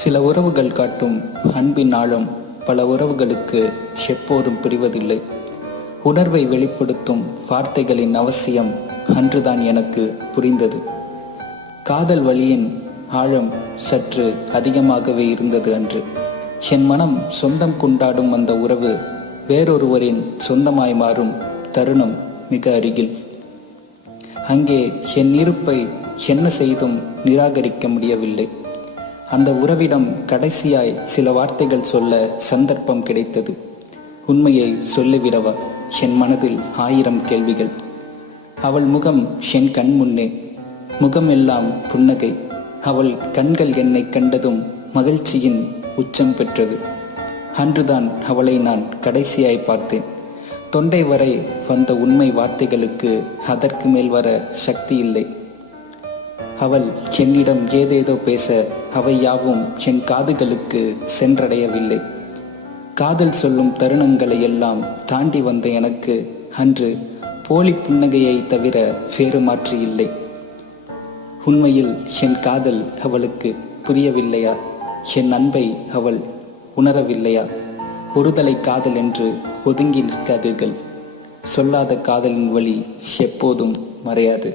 சில உறவுகள் காட்டும் அன்பின் ஆழம் பல உறவுகளுக்கு எப்போதும் புரிவதில்லை. உணர்வை வெளிப்படுத்தும் வார்த்தைகளின் அவசியம் அன்றுதான் எனக்கு புரிந்தது. காதல் வழியின் ஆழம் சற்று அதிகமாகவே இருந்தது அன்று. என் மனம் சொந்தம் கொண்டாடும் அந்த உறவு வேறொருவரின் சொந்தமாய் மாறும் தருணம் மிக அருகில். அங்கே என் இருப்பை என்ன செய்தும் நிராகரிக்க முடியவில்லை. அந்த உறவிடம் கடைசியாய் சில வார்த்தைகள் சொல்ல சந்தர்ப்பம் கிடைத்தது. உண்மையை சொல்லிவிடவா? என் மனதில் 1000 கேள்விகள். அவள் முகம் என் கண் முன்னே, முகம் எல்லாம் புன்னகை. அவள் கண்கள் என்னை கண்டதும் மகிழ்ச்சியின் உச்சம் பெற்றது. அன்றுதான் அவளை நான் கடைசியாய் பார்த்தேன். தொண்டை வரை வந்த உண்மை வார்த்தைகளுக்கு அதற்கு மேல் வர சக்தி இல்லை. அவள் என்னிடம் ஏதேதோ பேச அவை யாவும் என் காதுகளுக்கு சென்றடையவில்லை. காதல் சொல்லும் தருணங்களை எல்லாம் தாண்டி வந்த எனக்கு அன்று போலி புன்னகையை தவிர வேறு மாற்று இல்லை. உண்மையில் என் காதல் அவளுக்கு புரியவில்லையா? என் அன்பை அவள் உணரவில்லையா? ஒருதலை காதல் என்று ஒதுங்கி நிற்காதீர்கள். சொல்லாத காதலின் வழி எப்போதும் மறையாது.